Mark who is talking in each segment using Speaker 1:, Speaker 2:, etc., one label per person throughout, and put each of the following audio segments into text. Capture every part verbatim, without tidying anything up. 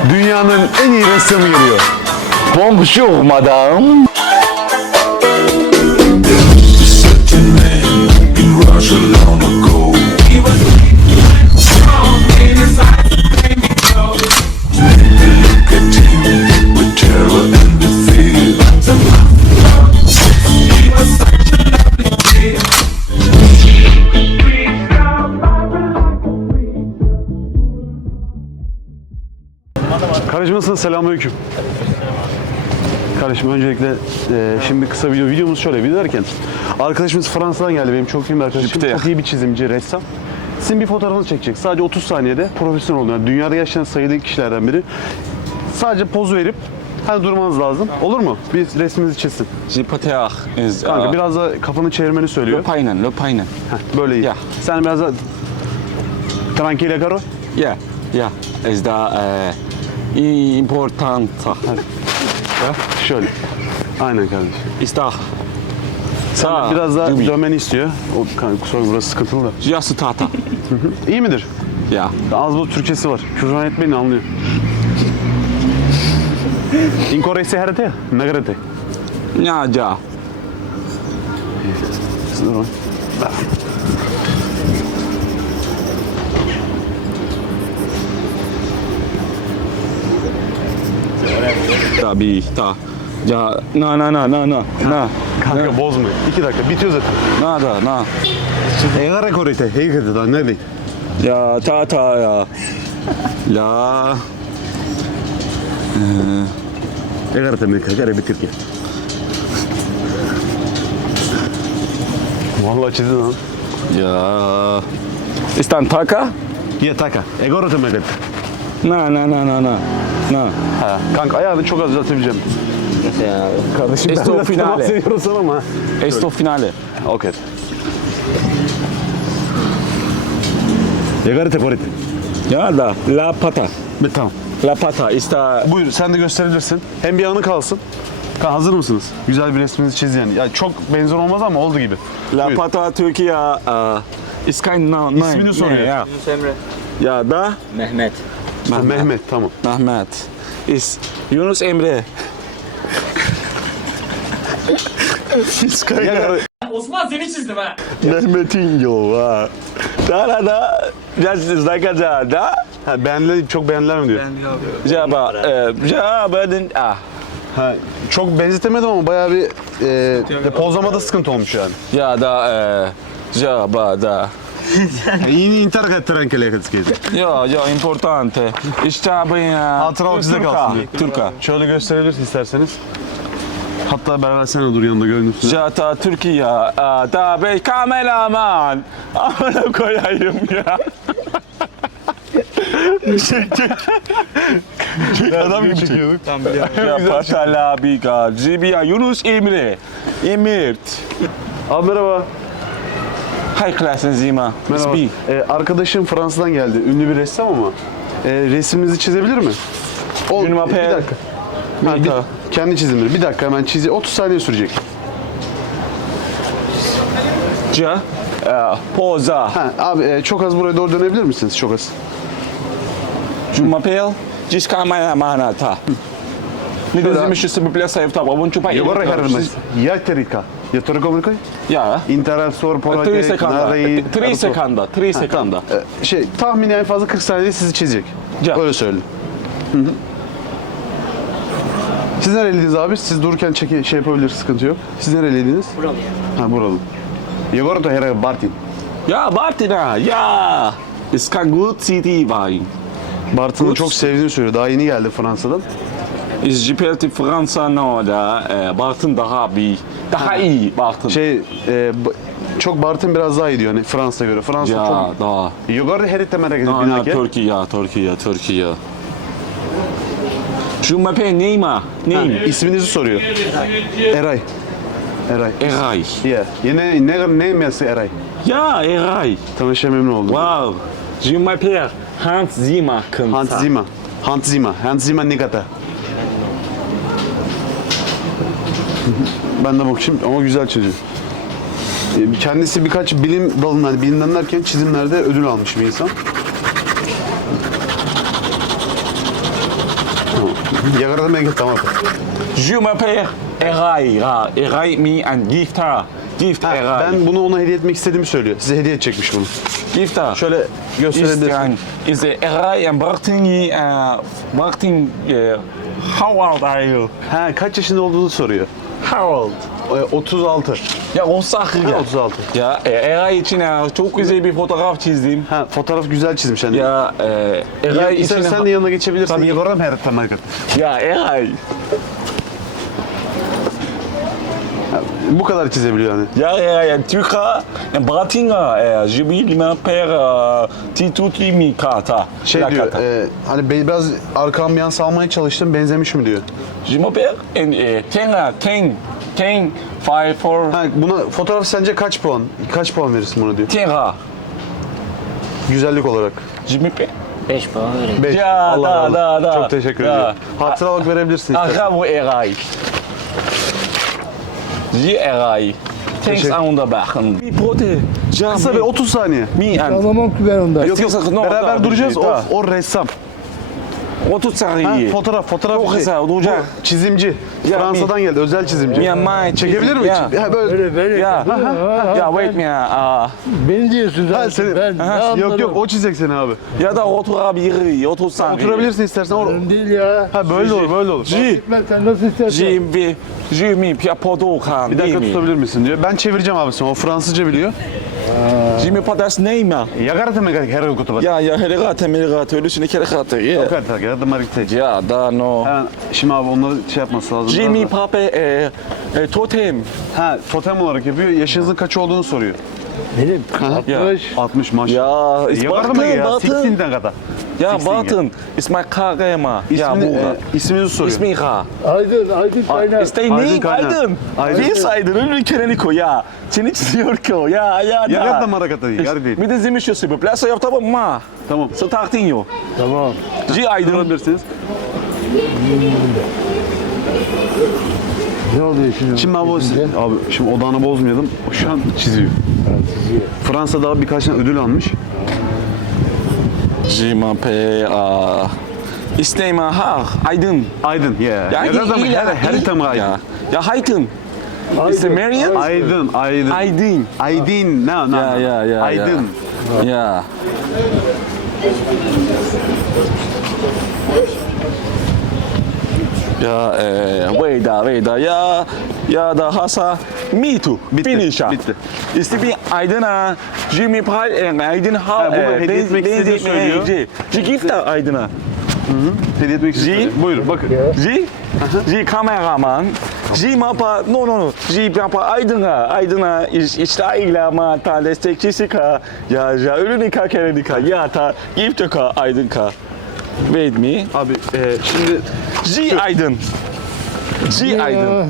Speaker 1: Dünyanın en iyi ressamı geliyor.
Speaker 2: Bonjour madame.
Speaker 1: Kardeşim nasılsın? Selamünaleyküm. Kardeşim öncelikle e, şimdi kısa video videomuz şöyle video derken arkadaşımız Fransa'dan geldi, benim çok iyi bir arkadaşım,
Speaker 2: Jüpiter.
Speaker 1: çok iyi bir çizimci, ressam. Sizin bir fotoğrafını çekecek. Sadece otuz saniyede profesyonel oluyor. Yani dünyada yaşayan sayılı kişilerden biri. Sadece poz verip hani durmanız lazım. Olur mu? Biz resminizi çizsin.
Speaker 2: Jüpiter is
Speaker 1: Kanka
Speaker 2: uh,
Speaker 1: biraz da kafanı çevirmeni söylüyor.
Speaker 2: Lopinen, Lopinen.
Speaker 1: Heh, böyle iyi.
Speaker 2: Ya.
Speaker 1: Sen biraz da tranquille caro.
Speaker 2: Yeah, yeah. Is da uh, important.
Speaker 1: Şöyle. Aynen kardeşim.
Speaker 2: Is da. Sa.
Speaker 1: Biraz daha
Speaker 2: Dubi.
Speaker 1: dönmeni istiyor. O kanka kusura bakma, burası sıkıntılı da.
Speaker 2: Just tata.
Speaker 1: İyi midir?
Speaker 2: Yeah.
Speaker 1: Az bu Türkçesi var. Küfür etmeyin, anlıyor. İnkoreyse herete, negrete.
Speaker 2: Ya ja.
Speaker 1: Dur.
Speaker 2: Tabii ta. Ja. Na na na na na. Na.
Speaker 1: Kanka bozma. İki dakika bitiyor zaten.
Speaker 2: Na da na.
Speaker 1: Egare korite, heykede daha ne değil.
Speaker 2: Ya ta ta ya. La.
Speaker 1: Egare temel kagare bitir ki. Vallahi çizdin lan.
Speaker 2: Ya. İstan taka?
Speaker 1: Ye taka. Egoro temel.
Speaker 2: Na na na na na. Na.
Speaker 1: Ha. Kanka ayağını çok az uzatabileceğim. Kardeşim
Speaker 2: Esto
Speaker 1: ben de
Speaker 2: finale.
Speaker 1: temas ediyorum sana ama.
Speaker 2: Esto finale.
Speaker 1: Okey. Egare te korite.
Speaker 2: Ya da la pata.
Speaker 1: Bir tamam.
Speaker 2: La pata está.
Speaker 1: Buyur, sen de gösterebilirsin. Hem bir anı kalsın. Kan hazır mısınız? Güzel bir resminizi çiz yani. Ya çok benzer olmaz ama oldu gibi.
Speaker 2: La
Speaker 1: Buyur.
Speaker 2: pata Türkiye uh, is kind now.
Speaker 1: İsmini soruyor.
Speaker 2: Ya.
Speaker 3: Yunus Emre.
Speaker 2: Ya da
Speaker 3: Mehmet.
Speaker 1: Ha, Mehmet, tamam.
Speaker 2: Mehmet. Is Yunus Emre.
Speaker 1: Ya,
Speaker 3: Osman seni çizdim ha.
Speaker 2: Mehmet'in yolu ha. Da da da. Just like da da.
Speaker 1: ha, beğenilen, çok beğenilen mi diyor?
Speaker 2: Jaba. Jaba den ah.
Speaker 1: Ha, çok benzetemedim ama bayağı bir e, pozlamada sıkıntı olmuş yani.
Speaker 2: Ya da e, Jaba da.
Speaker 1: İyi internet trankele kıskıydı.
Speaker 2: Ya ya importante. İşte bu ya.
Speaker 1: Hatıra o size kalsın diyor.
Speaker 2: Türka.
Speaker 1: Şöyle gösterebilirsin isterseniz. Hatta beraber sen de dur yanında görünürsün.
Speaker 2: Jata Türkiye. Da bey kameraman. Amına koyayım ya.
Speaker 1: Adam gibi çekiyorduk.
Speaker 3: Tamam biliyorum.
Speaker 2: Ya patala biga. Zibiya Yunus Emre. Emirt.
Speaker 1: Abi merhaba.
Speaker 2: High class enzima.
Speaker 1: Merhaba.
Speaker 2: Sbi.
Speaker 1: Ee, arkadaşım Fransa'dan geldi. Ünlü bir ressam ama. E, resminizi çizebilir mi? Ol,
Speaker 2: Une
Speaker 1: bir
Speaker 2: m'appelle.
Speaker 1: dakika. Ha, bir, kendi çizimleri. Bir dakika hemen çizi. otuz saniye sürecek.
Speaker 2: Ja. Poza.
Speaker 1: Ha, abi e, çok az buraya doğru dönebilir misiniz? Çok az.
Speaker 2: Je m'appelle. Jis kameraman ta. Mesdames et messieurs, s'il vous plaît, ça y est, t'as pas bon, tu pas.
Speaker 1: Yogorra kararmaz. Ya terika. Ya tora komunikay.
Speaker 2: Ya.
Speaker 1: İnternet sor porake.
Speaker 2: Три секунда. Три секунда. Три секунда.
Speaker 1: Şey tahmini en fazla kırk saniyede sizi çizecek.
Speaker 2: Ya.
Speaker 1: Öyle söyleyeyim. Hı hı. Siz nereliydiniz abi? Siz dururken çeki, şey yapabilir, sıkıntı yok. Siz nereliydiniz?
Speaker 3: Buralı ya.
Speaker 1: Ha buralı. Yegorra to herhalde Bartin.
Speaker 2: Ya Bartina. Ya. İstanbul City Wine.
Speaker 1: Bartın'ı
Speaker 2: Good.
Speaker 1: çok sevdiğini söylüyor. Daha yeni geldi Fransa'dan.
Speaker 2: Is Jipelti Fransa no da. Bartın daha bir. Daha iyi Bartın.
Speaker 1: Şey, e, b- çok Bartın biraz daha iyi diyor hani Fransa'ya göre. Fransa
Speaker 2: Ya
Speaker 1: çok...
Speaker 2: daha.
Speaker 1: Yegorra herite merak edip
Speaker 2: No, no,
Speaker 1: binake.
Speaker 2: Türkiye, Türkiye, Türkiye. Je m'appelle Neymar. Neym.
Speaker 1: İsminizi soruyor. Eray. Eray.
Speaker 2: Eray.
Speaker 1: Yeah. Yine ne ne mesi Eray?
Speaker 2: Ya Eray.
Speaker 1: Tanışa memnun oldum.
Speaker 2: Wow. Je m'appelle Hans Zimmer.
Speaker 1: Hans Zimmer. Hans Zimmer. Hans Zimmer Nikata. Ben de bakayım ama güzel çiziyor. Ee, Kendisi birkaç bilim dalında, hani bilimden derken çizimlerde ödül almış bir insan. Yakarada mı git tamam.
Speaker 2: Je m'appelle Eray. Ra. Eray me and gift her. Gift
Speaker 1: Ha,
Speaker 2: Eray.
Speaker 1: ben bunu ona hediye etmek istediğimi söylüyor. Size hediye edecekmiş bunu.
Speaker 2: Gift her.
Speaker 1: Şöyle
Speaker 2: Is
Speaker 1: gösterebilirsin.
Speaker 2: is Eray and Bartini uh Bartin uh, how old are you?
Speaker 1: Ha, kaç yaşında olduğunu soruyor.
Speaker 2: How old?
Speaker 1: E, otuz altı.
Speaker 2: Ya o sakı
Speaker 1: Ha,
Speaker 2: ya.
Speaker 1: otuz altı.
Speaker 2: Ya e, Eray için ya, çok güzel bir fotoğraf çizdim.
Speaker 1: Ha, fotoğraf güzel çizmiş hani.
Speaker 2: Ya e,
Speaker 1: Ya,
Speaker 2: Eray için
Speaker 1: istersen sen de yanına geçebilirsin.
Speaker 2: Tabii.
Speaker 1: Yakarada mı her tamam.
Speaker 2: ya Eray.
Speaker 1: Bu kadar çizebiliyor yani.
Speaker 2: Ya Eray, tu crois Bratinga, eh, je vais m'appeler Tituti Mikata.
Speaker 1: Şey
Speaker 2: La
Speaker 1: diyor,
Speaker 2: kata.
Speaker 1: e, hani be- biraz arka ambiyans almaya çalıştım, benzemiş mi diyor.
Speaker 2: Je m'appelle en eh, Tenga, Ten, Ten, Five, Four,
Speaker 1: Ha, buna fotoğraf sence kaç puan? Kaç puan verirsin buna diyor.
Speaker 2: Tenga.
Speaker 1: Güzellik olarak.
Speaker 2: Je m'appelle.
Speaker 3: beş puan vereyim.
Speaker 1: beş.
Speaker 2: Ya,
Speaker 1: Allah
Speaker 2: da,
Speaker 1: Allah.
Speaker 2: da, da.
Speaker 1: Çok teşekkür
Speaker 2: Da.
Speaker 1: ediyorum. Hatıralık verebilirsin istersen.
Speaker 2: Bravo Eray. Je Eray. Thanks
Speaker 1: Teşekkür-
Speaker 2: aan de bakken. Bir prote.
Speaker 1: Kısa bir otuz saniye.
Speaker 2: Mi and.
Speaker 4: Anlamam ki ben ondan.
Speaker 1: Yok yok,
Speaker 2: No,
Speaker 1: beraber
Speaker 2: da,
Speaker 1: duracağız. O,
Speaker 2: da.
Speaker 1: o ressam.
Speaker 2: Otuz
Speaker 1: Ha,
Speaker 2: sarıyı.
Speaker 1: fotoğraf, fotoğraf.
Speaker 2: Çok
Speaker 1: şey.
Speaker 2: kısa, duracak.
Speaker 1: Bu Çizimci.
Speaker 2: Ya,
Speaker 1: Fransa'dan geldi, özel çizimci.
Speaker 2: Mi and my.
Speaker 1: Çekebilir mi?
Speaker 2: Ya.
Speaker 1: Ha, böyle.
Speaker 4: Böyle böyle.
Speaker 2: Ya.
Speaker 4: Ha, ha,
Speaker 2: Ya
Speaker 4: ben-
Speaker 2: wait me. ah.
Speaker 4: Beni diyorsun
Speaker 1: Ha,
Speaker 4: zaten.
Speaker 1: seni-
Speaker 4: Ben ne
Speaker 1: Yok
Speaker 4: anlarım?
Speaker 1: yok, o çizecek seni abi.
Speaker 2: Ya da oturabilir, otursan.
Speaker 1: Oturabilirsin istersen. Or-
Speaker 4: Önemli değil ya.
Speaker 1: ha, böyle olur, böyle olur.
Speaker 2: Ji,
Speaker 4: Ben sen nasıl istersen.
Speaker 2: ji bir, ji mi pia podo kan.
Speaker 1: Bir dakika tutabilir misin diyor. Ben çevireceğim abi sen. O Fransızca biliyor.
Speaker 2: Ji mi padas neyma.
Speaker 1: Yakarata mı her gün kutu var?
Speaker 2: Ya ya heligat heligat ölüsünü kere katı. Ya.
Speaker 1: Yakarata, yakarata marikte.
Speaker 2: Ya da no.
Speaker 1: Hemen şimdi abi onları şey yapması lazım.
Speaker 2: Ji
Speaker 1: Biraz
Speaker 2: mi
Speaker 1: da-
Speaker 2: pape e, e, totem.
Speaker 1: Ha, totem olarak yapıyor. Yaşınızın kaç olduğunu soruyor.
Speaker 4: Benim altmış.
Speaker 1: altmış maş.
Speaker 2: Ya is
Speaker 1: Yakarata mı
Speaker 2: batın
Speaker 1: ya?
Speaker 2: batın.
Speaker 1: seksen kadar.
Speaker 2: Ya
Speaker 1: seksen ya.
Speaker 2: batın. İsmail Kagema. Ya
Speaker 1: İsmini,
Speaker 2: bu.
Speaker 1: e, isminizi soruyor.
Speaker 2: İsmi ha.
Speaker 4: Aydın, Aydın kaynar.
Speaker 2: İsteyin
Speaker 1: Aydın
Speaker 2: neyin
Speaker 1: Kaynar.
Speaker 2: Aydın?
Speaker 1: Aydın.
Speaker 2: Bir Aydın ölü kereniko ya. Seni çiziyor ki o ya ya da.
Speaker 1: Yakarata marakata değil. Yarı değil.
Speaker 2: Bir de zemiş yok s'il plaît. Ça yap tamam ma.
Speaker 1: Tamam.
Speaker 2: Sa tartinho.
Speaker 4: Tamam.
Speaker 2: Ji Aydın.
Speaker 1: Durabilirsiniz.
Speaker 4: Ne oluyor şimdi?
Speaker 1: Şimdi abi, o- abi şimdi odağını bozmayalım. O şu an çiziyor. Fransa'da birkaç tane ödül almış.
Speaker 2: Je m'appelle ah. İsteyme ha Aydın.
Speaker 1: Aydın. Yeah.
Speaker 2: Ya
Speaker 1: Yakarata mı?
Speaker 2: iyi-
Speaker 1: Her, her item Aydın.
Speaker 2: Ya. Ya Aydın. İşte Marian.
Speaker 1: Aydın, Aydın.
Speaker 2: Aydın.
Speaker 1: Aydın. Ne ne?
Speaker 2: Ya ya ya.
Speaker 1: Aydın.
Speaker 2: Ya. Ya e, Veda Veda ya ya da hasa me too.
Speaker 1: Bitti,
Speaker 2: Finish.
Speaker 1: bitti.
Speaker 2: İşte bir Aydın'a Jimmy Pal Aydın ha
Speaker 1: Ha, bunu hediye etmek istediğini söylüyor.
Speaker 2: Ji gift Aydın'a.
Speaker 1: Hediye etmek
Speaker 2: Ji.
Speaker 1: istiyor. Buyurun bakın.
Speaker 2: Ji Ji kameraman. Ji mapa no no no. Ji mapa Aydın'a Aydın'a iş işlerle ma ta destekçisi ka ya ya ölünü ka kereni ka ya ta gift ka Aydın ka. Wait me.
Speaker 1: Abi e, şimdi
Speaker 2: Ji Aydın. Ji Aydın.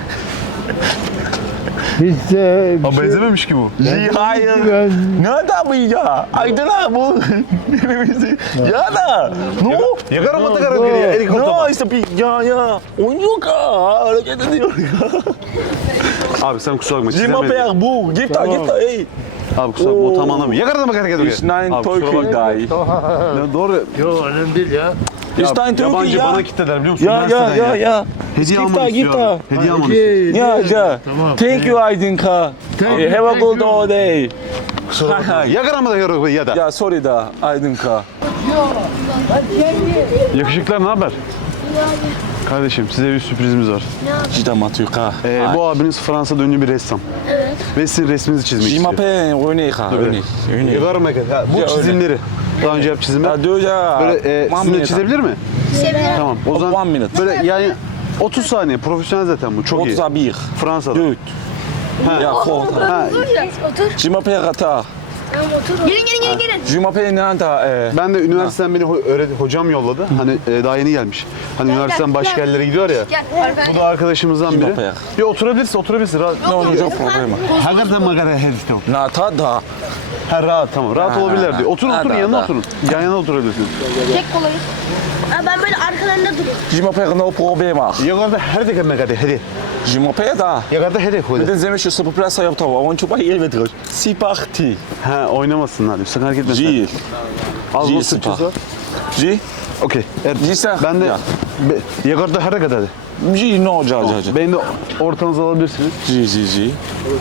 Speaker 4: Hiç de bir
Speaker 1: Abi
Speaker 4: şey-
Speaker 1: benzememiş ki bu.
Speaker 2: Ji Aydın.
Speaker 4: Ben-
Speaker 2: Ne da bu ya? Aydın ha bu. Ya da. No.
Speaker 1: Yakarım mı tıkarım
Speaker 4: no.
Speaker 1: geri ya? Erik
Speaker 2: No
Speaker 1: otoma.
Speaker 2: işte bir ya ya. Oynuyor ka. Hareket ediyor ya.
Speaker 1: Abi sen kusura bakma.
Speaker 2: Ji
Speaker 1: çizemedim.
Speaker 2: m'appelle bu. Gift ha gift ha. Hey.
Speaker 1: Abi kusura bakma. O tam
Speaker 2: Oo.
Speaker 1: anlamıyor. Yakarım mı hareket ediyor?
Speaker 2: İş nine
Speaker 1: Abi kusura
Speaker 2: Turkey
Speaker 1: bakma.
Speaker 2: dayı.
Speaker 1: Ya doğru.
Speaker 4: Yok önemli değil ya.
Speaker 2: İş
Speaker 1: Ya,
Speaker 2: nine Turkey
Speaker 1: yabancı
Speaker 2: ya.
Speaker 1: bana kitleder biliyor musun?
Speaker 2: Ya ya
Speaker 1: Üniversiteden
Speaker 2: ya ya.
Speaker 1: Hediye
Speaker 2: Gift
Speaker 1: almanı
Speaker 2: ha gift
Speaker 1: istiyor
Speaker 2: ha.
Speaker 1: abi. Hediye almanı istiyor.
Speaker 2: Ya ya.
Speaker 4: Tamam.
Speaker 2: Thank you Aydın ka.
Speaker 4: Thank
Speaker 2: Eh,
Speaker 4: you,
Speaker 2: Have a
Speaker 4: thank
Speaker 2: good
Speaker 4: you.
Speaker 2: day.
Speaker 1: Yakarım mı da ya da.
Speaker 2: Ya sorry da Aydın ka.
Speaker 1: Yakışıklar ne haber? Kardeşim size bir sürprizimiz var.
Speaker 2: Cida Matuka.
Speaker 1: Ee, bu abiniz Fransa'da ünlü bir ressam. Evet. Ve sizin resminizi çizmek
Speaker 2: Je
Speaker 1: istiyor.
Speaker 2: m'appelle René ka. René. René.
Speaker 1: Yakarım mı? Ha, bu
Speaker 2: Ya, öyle.
Speaker 1: çizimleri. Daha önce yap çizimler.
Speaker 2: Ya diyor ya.
Speaker 1: Böyle e,
Speaker 2: one
Speaker 1: sizinle
Speaker 2: minute.
Speaker 1: çizebilir mi?
Speaker 3: Çevirelim.
Speaker 1: Tamam. O
Speaker 2: One
Speaker 1: zaman
Speaker 2: minute.
Speaker 1: böyle yani otuz saniye profesyonel zaten bu. Çok iyi.
Speaker 2: otuz bir.
Speaker 1: Fransa'da.
Speaker 2: Dört. Ya four.
Speaker 1: Ha,
Speaker 3: Otur.
Speaker 2: Je m'appelle Rata.
Speaker 3: Tamam otur. Gelin gelin gelin gelin.
Speaker 2: Je m'appelle Nanda. eh,
Speaker 1: ben de üniversiteden beni ho- öğret hocam yolladı. Hani e, daha yeni gelmiş. Hani üniversiteden başka
Speaker 3: gel.
Speaker 1: yerlere gidiyor ya.
Speaker 3: Gel.
Speaker 1: Bu da arkadaşımızdan biri.
Speaker 2: yapayım?
Speaker 1: Bir oturabilirsin, oturabilirsin. Rahat.
Speaker 2: No no yok problema.
Speaker 1: Hakikaten magara her işte.
Speaker 2: Nata da.
Speaker 1: Ha rahat tamam. Rahat
Speaker 2: Ha,
Speaker 1: olabilirler
Speaker 2: ha,
Speaker 1: diyor. Oturun
Speaker 2: ha,
Speaker 1: oturun
Speaker 2: da,
Speaker 1: yanına
Speaker 2: da.
Speaker 1: oturun. Yan yana oturabilirsiniz.
Speaker 3: Tek kolayı. Aa, ben böyle arkalarında duruyorum.
Speaker 2: Je m'appelle no problema.
Speaker 1: Yakarda her dakika magara hadi.
Speaker 2: Je m'appelle da.
Speaker 1: Yakarda hadi hadi.
Speaker 2: Mesdames et messieurs, s'il vous plaît, ça y est, on va pas y arriver. C'est parti.
Speaker 1: Ha oynamasınlar diyor. Sakın hareket etmesin.
Speaker 2: J.
Speaker 1: Az
Speaker 2: J
Speaker 1: mı
Speaker 2: sıfır.
Speaker 1: sıkıyorsa?
Speaker 2: J.
Speaker 1: Okey. Evet.
Speaker 2: J sen.
Speaker 1: Ben de
Speaker 2: Ya.
Speaker 1: Be- Yakarta hareket hadi.
Speaker 2: Ji no ja ja ja.
Speaker 1: Beni de ortanıza alabilirsiniz.
Speaker 2: Ji ji ji.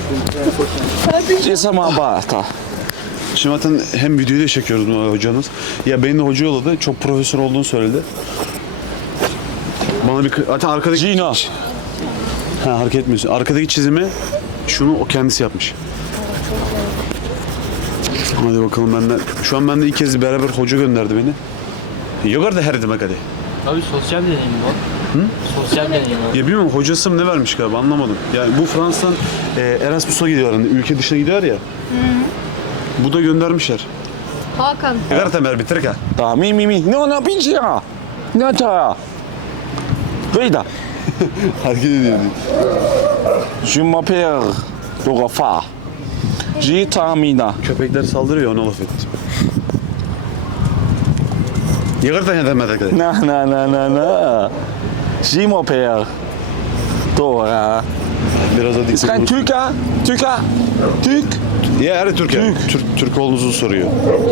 Speaker 2: Ji sama basta.
Speaker 1: Şimdi zaten hem videoyu da çekiyoruz bu hocanız. Ya beni de hoca yolladı. Çok profesör olduğunu söyledi. Bana bir zaten arkadaki
Speaker 2: Gino.
Speaker 1: ha, hareket etmiyorsun. Arkadaki çizimi şunu o kendisi yapmış. Hadi bakalım ben de. Şu an ben de ilk kez beraber hoca gönderdi beni. Yukarıda her demek hadi.
Speaker 5: Abi sosyal deneyim bu. Hı? Sosyal deneyim bu.
Speaker 1: Ya bilmiyorum hocası mı ne vermiş galiba anlamadım. Yani bu Fransa'dan e, Erasmus'a gidiyor hani ülke dışına gidiyor ya. Bu da göndermişler.
Speaker 6: Hakan.
Speaker 1: Yukarıda mer bitir ka.
Speaker 2: Da mi mi mi. No no pinchi ya. Ne ta? Veda.
Speaker 1: Hareket ediyor.
Speaker 2: Je m'appelle Dogafa. Ji Tamina.
Speaker 1: Köpekler saldırıyor ona laf ettim. Yukarıda ne demek?
Speaker 2: Na na na na na. Je m'appelle Dora.
Speaker 1: Biraz da dikkat
Speaker 2: Sen
Speaker 1: edin.
Speaker 2: Türk ha? Türk ha? Türk.
Speaker 1: Ya her Türkiye.
Speaker 2: Türk.
Speaker 1: Türk. Türk olduğunuzu soruyor.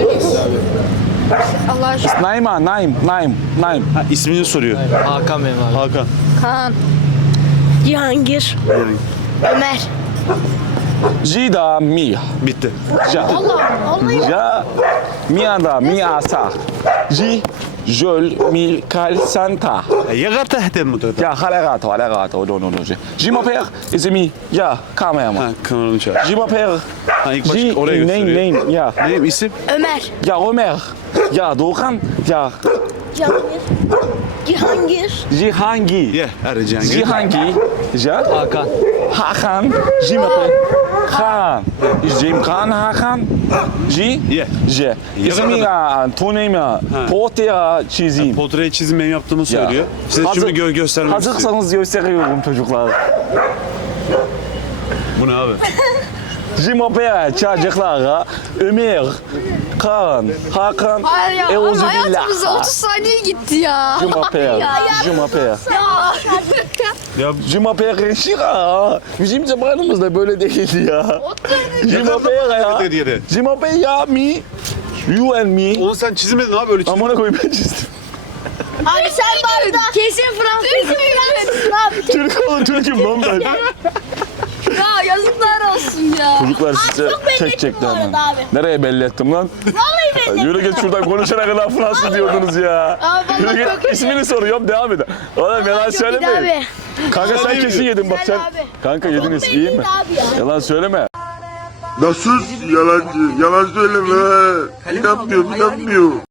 Speaker 6: Allah aşkına.
Speaker 2: Naima, Naim, Naim, Naim.
Speaker 1: Ha, ismini soruyor.
Speaker 5: Hakan benim abi.
Speaker 1: Hakan.
Speaker 6: Kaan.
Speaker 3: Cihangir.
Speaker 1: Yani
Speaker 3: Ömer.
Speaker 2: Jida Mi.
Speaker 1: bitti.
Speaker 2: Ja.
Speaker 6: Allah Allah.
Speaker 2: Ja. Mia da Mi asa. Ji. Jöl mi kal santa.
Speaker 1: Yukarıda hadi mi?
Speaker 2: Ya halagato, halagato. No no no. Je m'appelle Izmi. Ya kameraman.
Speaker 1: Ha kameranı çağır.
Speaker 2: Je m'appelle.
Speaker 1: Ha ilk
Speaker 2: Ji.
Speaker 1: başta oraya
Speaker 2: Name
Speaker 1: gösteriyor.
Speaker 2: name. Ya.
Speaker 3: Şey-
Speaker 1: Neyim isim?
Speaker 3: Ömer.
Speaker 2: Ya Ömer. Ya Doğan. Ya
Speaker 3: Cihangir. Cihangir.
Speaker 2: Cihangi.
Speaker 1: Ye her Cihangir.
Speaker 2: Cihangi. Ja.
Speaker 5: Hakan.
Speaker 2: Hakan. Je m'appelle Khan. Jim Khan Hakan. Ji.
Speaker 1: Ye.
Speaker 2: Je. İsmi ya, tonemi ya, potaya çizeyim.
Speaker 1: Portreyi çizim benim yaptığımı söylüyor. Size
Speaker 2: Hazır-
Speaker 1: şimdi gö göstermek istiyorum.
Speaker 2: Hazırsanız gösteriyorum çocuklar.
Speaker 1: Bu ne abi?
Speaker 2: Je m'appelle çocuklar. Ömer, Kaan, Hakan,
Speaker 6: Hayır ya. Abi
Speaker 2: Euzubillah.
Speaker 6: hayatımızda otuz saniye gitti ya.
Speaker 2: Je m'appelle, je m'appelle.
Speaker 6: Ya.
Speaker 1: Ya
Speaker 2: Je m'appelle Şira. Bizim zamanımızda böyle değildi ya. Je m'appelle ya.
Speaker 1: dedi yedi.
Speaker 2: Je m'appelle ya mi. You and me.
Speaker 1: Onu sen çizmedin abi öyle çiz.
Speaker 2: Amına koyayım ben çizdim.
Speaker 3: Abi sen var da.
Speaker 6: Kesin Fransız.
Speaker 3: Abi
Speaker 2: Türk oğlum Türk'üm lan ben.
Speaker 6: Ya yazıklar olsun ya.
Speaker 2: Çocuklar size
Speaker 3: çok belli ettim
Speaker 2: çekecekler
Speaker 3: bu
Speaker 2: lan.
Speaker 3: arada abi.
Speaker 2: Nereye belli ettim lan?
Speaker 3: vallahi belli.
Speaker 2: Yürü git şuradan konuşana kadar Fransız diyordunuz ya.
Speaker 6: Abi vallahi
Speaker 2: Yürü
Speaker 6: çok
Speaker 2: git ismini soruyorum devam edin. Oğlum yalan
Speaker 3: Çok iyi
Speaker 2: söylemeyin.
Speaker 3: abi.
Speaker 2: Kanka sen kesin yedin bak sen.
Speaker 3: Güzel abi.
Speaker 2: Kanka yediniz
Speaker 3: Çok
Speaker 2: iyi mi?
Speaker 3: belliydi abi ya.
Speaker 2: Yalan söyleme.
Speaker 7: Nasıl yalancı? Yalan söyleme. İnanmıyorum, inanmıyorum.